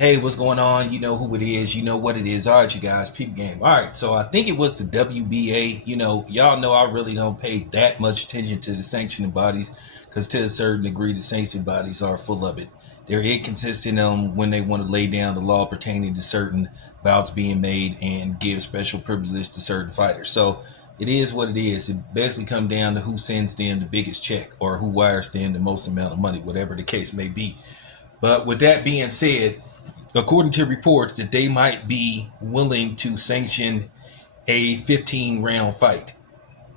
Hey, what's going on? You know who it is. You know what it is. All right, you guys, peep game. All right, so I think it was the WBA. Y'all know I really don't pay that much attention to the sanctioning bodies because to a certain degree, the sanctioning bodies are full of it. They're inconsistent on when they want to lay down the law pertaining to certain bouts being made and give special privilege to certain fighters. So it is what it is. It basically comes down to who sends them the biggest check or who wires them the most amount of money, whatever the case may be. But with that being said, according to reports that they might be willing to sanction a 15 round fight,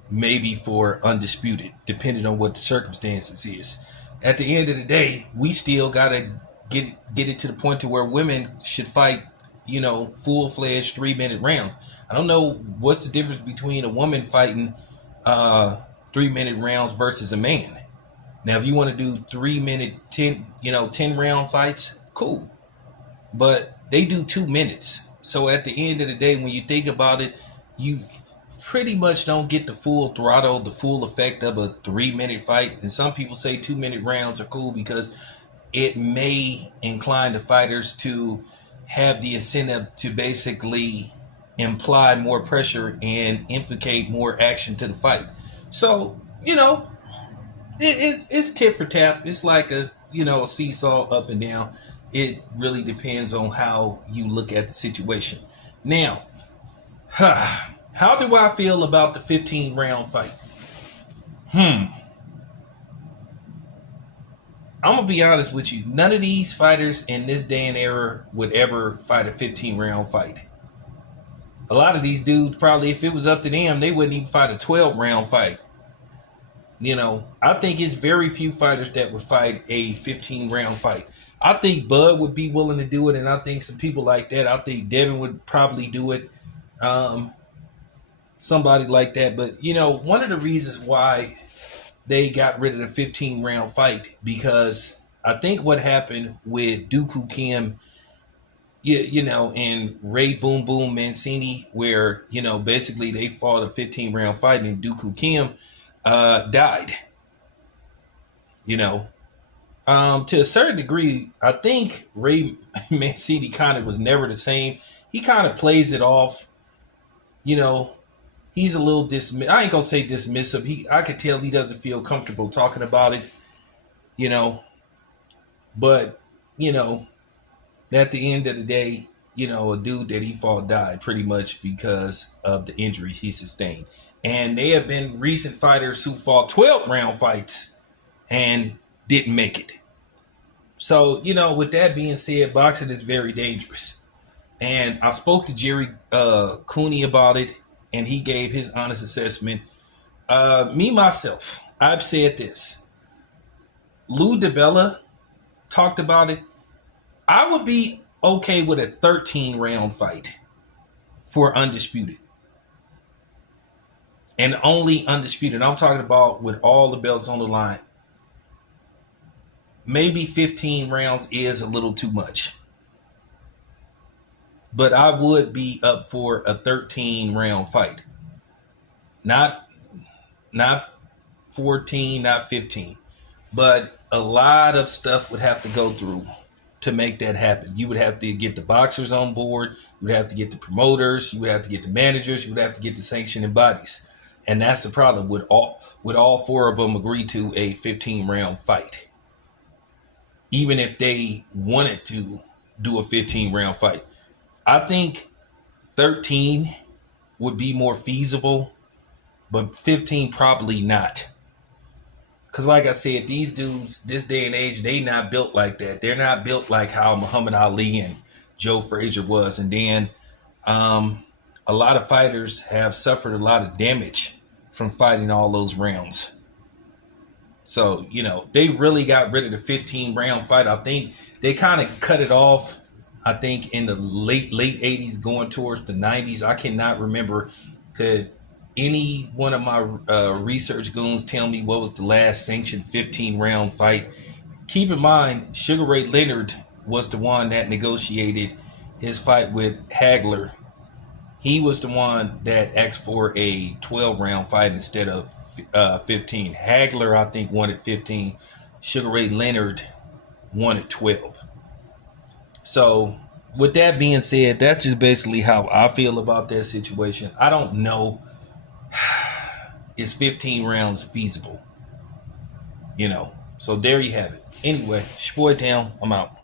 maybe for undisputed, depending on what the circumstances is. At the end of the day, we still gotta get it to the point to where women should fight, full-fledged 3 minute rounds. I don't know what's the difference between a woman fighting 3 minute rounds versus a man. Now, if you want to do 3 minute, 10 round fights, cool. But they do 2 minutes. So at the end of the day, when you think about it, you pretty much don't get the full throttle, the full effect of a 3 minute fight. And some people say 2 minute rounds are cool because it may incline the fighters to have the incentive to basically imply more pressure and implicate more action to the fight. So, it's tit for tat. It's like a seesaw up and down. It really depends on how you look at the situation. Now, how do I feel about the 15 round fight? I'm gonna be honest with you. None of these fighters in this day and era would ever fight a 15 round fight. A lot of these dudes probably, if it was up to them, they wouldn't even fight a 12 round fight. I think it's very few fighters that would fight a 15 round fight. I think Bud would be willing to do it, and I think some people like that. I think Devin would probably do it. Somebody like that. But, one of the reasons why they got rid of the 15 round fight, because I think what happened with Dooku Kim, and Ray Boom Boom Mancini, where, basically they fought a 15 round fight and Dooku Kim died. To a certain degree, I think Ray Mancini kind of was never the same. He kind of plays it off. He's a little I ain't gonna say dismissive. I could tell he doesn't feel comfortable talking about it. But at the end of the day, a dude that he fought died pretty much because of the injuries he sustained. And there have been recent fighters who fought 12 round fights and didn't make it. So, with that being said, boxing is very dangerous. And I spoke to Jerry Cooney about it, and he gave his honest assessment. Myself, I've said this. Lou DiBella talked about it. I would be okay with a 13 round fight for undisputed. And only undisputed. I'm talking about with all the belts on the line. Maybe 15 rounds is a little too much. But I would be up for a 13 round fight. Not 14, not 15. But a lot of stuff would have to go through to make that happen. You would have to get the boxers on board. You would have to get the promoters. You would have to get the managers. You would have to get the sanctioning bodies. And that's the problem. Would all four of them agree to a 15 round fight? Even if they wanted to do a 15 round fight. I think 13 would be more feasible, but 15 probably not. Because like I said, these dudes, this day and age, they not built like that. They're not built like how Muhammad Ali and Joe Frazier was. And then a lot of fighters have suffered a lot of damage from fighting all those rounds. So, they really got rid of the 15 round fight. I think they kind of cut it off, I think, in the late 80s going towards the 90s. I cannot remember. Could any one of my research goons tell me what was the last sanctioned 15 round fight? Keep in mind, Sugar Ray Leonard was the one that negotiated his fight with Hagler. He was the one that asked for a 12 round fight instead of 15. Hagler, I think, wanted 15. Sugar Ray Leonard wanted 12. So with that being said, that's just basically how I feel about that situation. I don't know, is 15 rounds feasible? So there you have it. Anyway, it's your boy Town. I'm out.